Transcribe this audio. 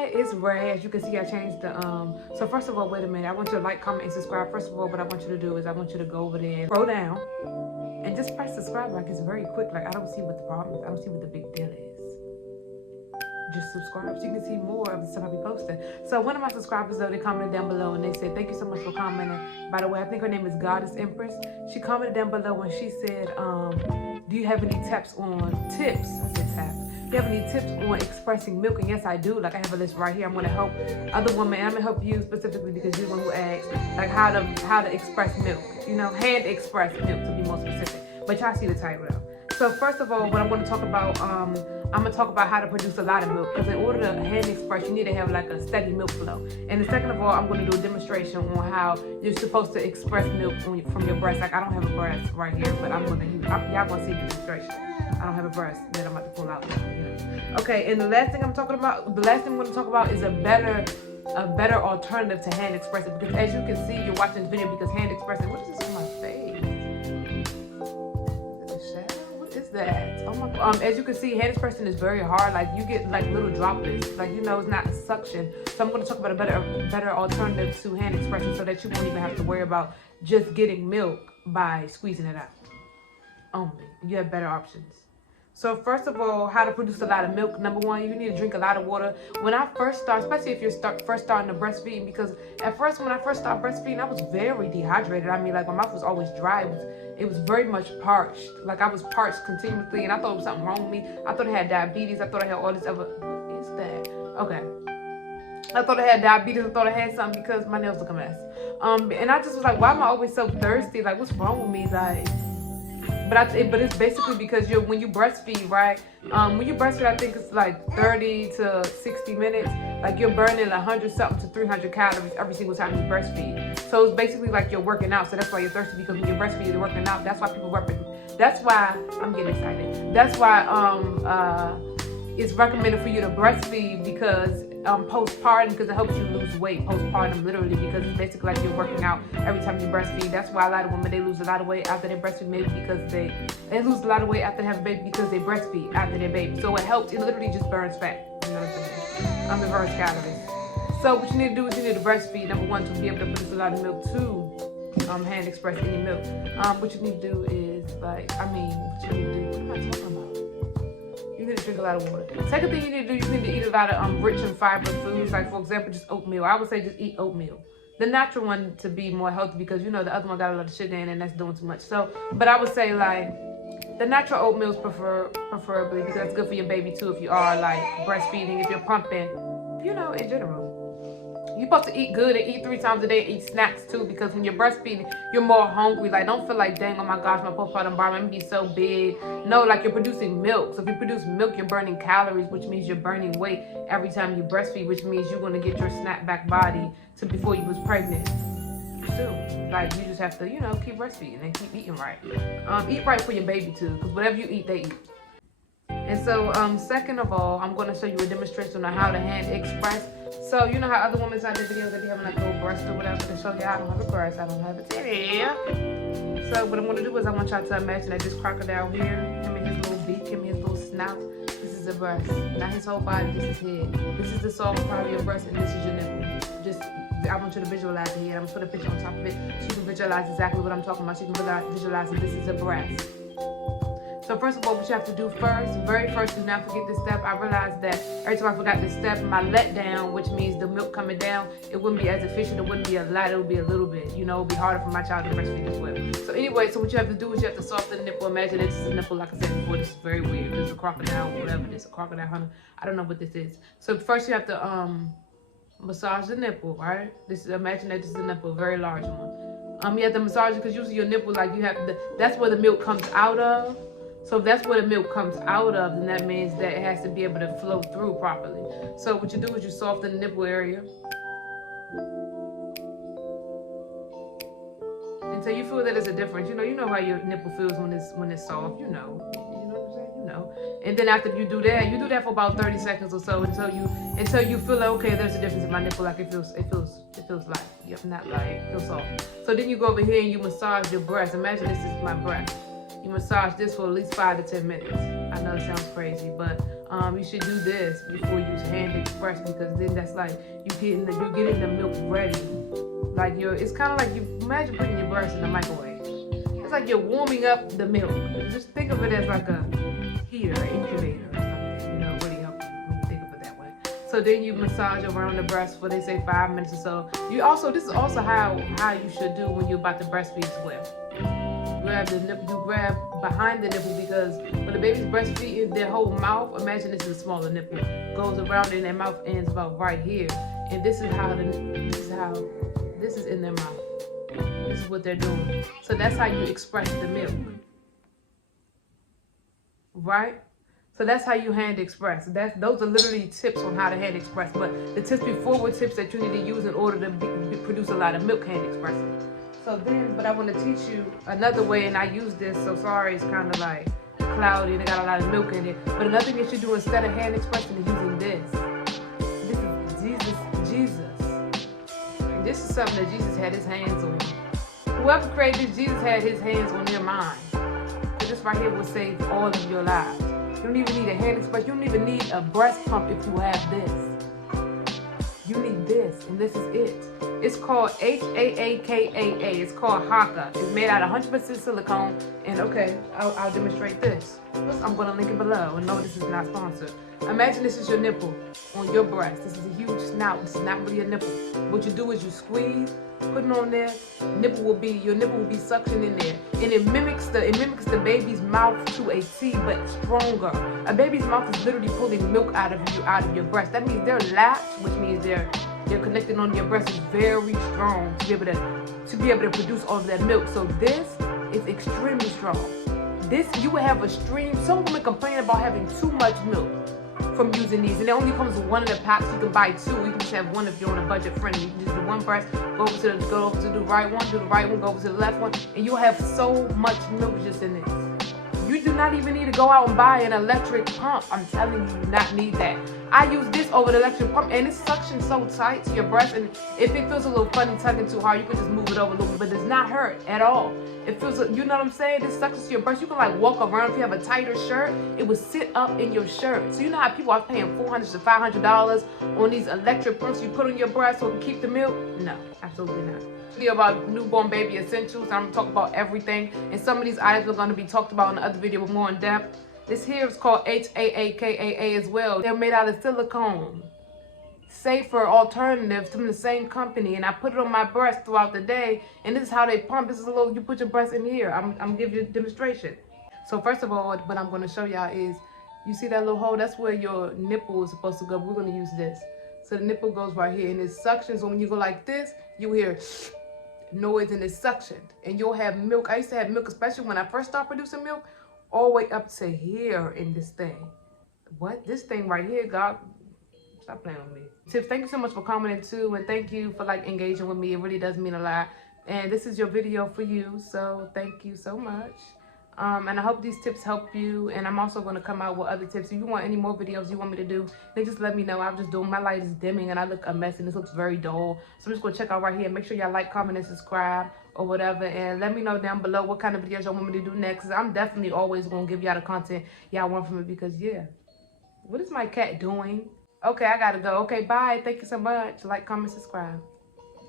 Hi, it's Ray. As you can see, I changed the so first of all, wait a minute. I want you to like, comment, and subscribe. First of all, what I want you to do is I want you to go over there, scroll down, and just press subscribe. Like, it's very quick. Like, I don't see what the problem is. I don't see what the big deal is. Just subscribe so you can see more of the stuff I be posting. So one of my subscribers, though, they commented down below and they said, thank you so much for commenting. By the way, I think her name is Goddess Empress. She commented down below and she said, do you have any tips? I said tap. Do you have any tips on expressing milk? And yes, I do. Like, I have a list right here. I'm going to help other women. And I'm going to help you specifically because you're the one who asked, like, how to express milk. You know, hand express milk to be more specific. But y'all see the title though. So first of all, what I'm going to talk about, I'm going to talk about how to produce a lot of milk. Because in order to hand express, you need to have like a steady milk flow. And then second of all, I'm going to do a demonstration on how you're supposed to express milk from your breast. Like, I don't have a breast right here, but I'm going to use, y'all going to see the demonstration. I don't have a breast that I'm about to pull out. You know. Okay, and the last thing I'm going to talk about is a better alternative to hand expressing. Because as you can see, you're watching this video because hand expressing, what is this on my face? That oh my god, as you can see, hand expression is very hard. Like, you get like little droplets, like, you know, it's not suction. So I'm going to talk about a better alternative to hand expression so that you won't even have to worry about just getting milk by squeezing it out only. You have better options. So first of all, how to produce a lot of milk. Number one, you need to drink a lot of water. When I first start, especially if you're first starting to breastfeed, because at first, when I first started breastfeeding, I was very dehydrated. I mean, like, my mouth was always dry. It was very much parched. Like, I was parched continuously, and I thought there was something wrong with me. I thought I had diabetes. I thought I had all this other, what is that? Okay. I thought I had diabetes. I thought I had something because my nails look a mess. And I just was like, why am I always so thirsty? Like, what's wrong with me? Like, but it's basically because when you breastfeed, right? When you breastfeed, I think it's like 30 to 60 minutes. Like, you're burning 100 something to 300 calories every single time you breastfeed. So it's basically like you're working out. So that's why you're thirsty, because when you're breastfeeding, you're working out. That's why people that's why I'm getting excited. That's why it's recommended for you to breastfeed, because postpartum, because it helps you lose weight postpartum, literally, because it's basically like you're working out every time you breastfeed. That's why a lot of women, they lose a lot of weight after they breastfeed, maybe because they lose a lot of weight after they have a baby because they breastfeed after their baby. So it helps. It literally just burns fat. You know what I'm saying? It burns calories. So what you need to do is you need to breastfeed, number one, to be able to produce a lot of milk. Two, hand express any milk. What you need to do is, like, what am I talking about? You need to drink a lot of water. Second thing you need to do, you need to eat a lot of rich and fiber foods. Like, for example, just oatmeal. I would say just eat oatmeal. The natural one to be more healthy, because, you know, the other one got a lot of sugar in it and that's doing too much. So, but I would say, like, the natural oatmeal is preferably, because that's good for your baby too if you are, like, breastfeeding, if you're pumping, you know, in general. You're supposed to eat good and eat 3 times a day, eat snacks too, because when you're breastfeeding, you're more hungry. Like, don't feel like, dang, oh my gosh, my postpartum bar might be so big. No, like, you're producing milk. So if you produce milk, you're burning calories, which means you're burning weight every time you breastfeed, which means you're going to get your snapback body to before you was pregnant soon. Like, you just have to, you know, keep breastfeeding and keep eating right. Eat right for your baby too, because whatever you eat, they eat. And so, second of all, I'm going to show you a demonstration on how to hand express. So, you know how other women side the videos, they be having like a little breast or whatever. They show you I don't have a breast, I don't have a titty. So what I'm going to do is I want y'all to imagine that this crocodile here, him and his little beak, him and his little snout, this is a breast. Not his whole body, this is his head. This is the soft part of your breast, and this is your nipple. Just, I want you to visualize it here. I'm going to put a picture on top of it so you can visualize exactly what I'm talking about. So you can visualize that this is a breast. So first of all, what you have to do very first, do not forget this step. I realized that every time I forgot this step, my letdown, which means the milk coming down, it wouldn't be as efficient. It wouldn't be a lot. It would be a little bit. You know, it would be harder for my child to breastfeed as well. So anyway, so what you have to do is you have to soften the nipple. Imagine this is a nipple, like I said before. This is very weird. This is a crocodile, whatever this is, a crocodile hunter. I don't know what this is. So first you have to massage the nipple, right? Imagine that this is a nipple, a very large one. You have to massage it because usually your nipple, like, you have to, that's where the milk comes out of. So if that's where the milk comes out of, then that means that it has to be able to flow through properly. So what you do is you soften the nipple area until you feel that there's a difference. You know how your nipple feels when it's soft. You know what I'm saying? You know. And then after you do that for about 30 seconds or so until you feel like, okay, there's a difference in my nipple. Like, it feels like, yep, not like, it feels soft. So then you go over here and you massage your breast. Imagine this is my breast. you massage this for at least 5 to 10 minutes. I know it sounds crazy, but you should do this before you use hand express, because then that's like you're getting the milk ready. Like it's kind of like you imagine putting your breast in the microwave. It's like you're warming up the milk. Just think of it as like a heater, incubator or something. You know, really help when you think of it that way. So then you massage around the breast for, they say, 5 minutes or so. This is also how you should do when you're about to breastfeed as well. Grab the nipple, you grab behind the nipple, because when the baby's breastfeeding, their whole mouth, imagine this is a smaller nipple, goes around and their mouth ends about right here. And this is in their mouth. This is what they're doing. So that's how you express the milk. Right? So that's how you hand express. Those are literally tips on how to hand express. But the tips before were tips that you need to use in order to produce a lot of milk hand expressing. So then, but I want to teach you another way, and I use this, so sorry, it's kind of like cloudy and it got a lot of milk in it. But another thing that you do instead of hand expression is using this. This is Jesus. This is something that Jesus had his hands on. Whoever created this, Jesus had his hands on their mind. So this right here will save all of your lives. You don't even need a hand expression. You don't even need a breast pump if you have this. You need this, and this is it. It's called HEYYY. It's called Haakaa. It's made out of 100% silicone. And okay, I'll demonstrate this. I'm going to link it below. And no, this is not sponsored. Imagine this is your nipple on your breast. This is a huge snout. This is not really a nipple. What you do is you squeeze, put it on there. Your nipple will be suctioned in there, and it mimics the baby's mouth to a T, but stronger. A baby's mouth is literally pulling milk out of your breast. That means their latch, which means they're connected on your breast, is very strong to be able to produce all of that milk. So this is extremely strong. This, you will have a stream. Some women complain about having too much milk from using these, and it only comes with one in the packs. You can buy 2. You can just have one if you're on a budget friendly. You can just do one breast, go over to the right one, do the right one, go over to the left one, and you'll have so much milk just in this. You do not even need to go out and buy an electric pump. I'm telling you, you do not need that. I use this over the electric pump, and it's suction so tight to your breast, and if it feels a little funny tugging too hard, you can just move it over a little bit, but it does not hurt at all. It feels, you know what I'm saying? This suctions to your breast. You can like walk around. If you have a tighter shirt, it would sit up in your shirt. So you know how people are paying $400 to $500 on these electric pumps you put on your breast so it can keep the milk? No, absolutely not. Video about newborn baby essentials. I'm gonna talk about everything, and some of these items are going to be talked about in the other video with more in depth. This here is called HEYYY as well. They're made out of silicone. Safer alternative from the same company, and I put it on my breast throughout the day, and this is how they pump. This is a little, you put your breast in here. I'm giving you a demonstration. So first of all, what I'm going to show y'all is, you see that little hole? That's where your nipple is supposed to go. We're going to use this. So the nipple goes right here, and it suctions. So when you go like this, you hear noise, and it's suctioned, and you'll have milk. I used to have milk, especially when I first started producing milk, all the way up to here in this thing. What? This thing right here, God, stop playing with me. Tiff, thank you so much for commenting too, and thank you for like engaging with me. It really does mean a lot. And this is your video for you, so thank you so much. And I hope these tips help you, and I'm also going to come out with other tips. If you want any more videos you want me to do, then just let me know. I'm just doing, my light is dimming and I look a mess and this looks very dull. So I'm just going to check out right here. Make sure y'all like, comment, and subscribe or whatever, and let me know down below what kind of videos y'all want me to do next. I'm definitely always going to give y'all the content y'all want from me, because yeah. What is my cat doing? Okay, I gotta go. Okay, bye. Thank you so much. Like, comment, subscribe.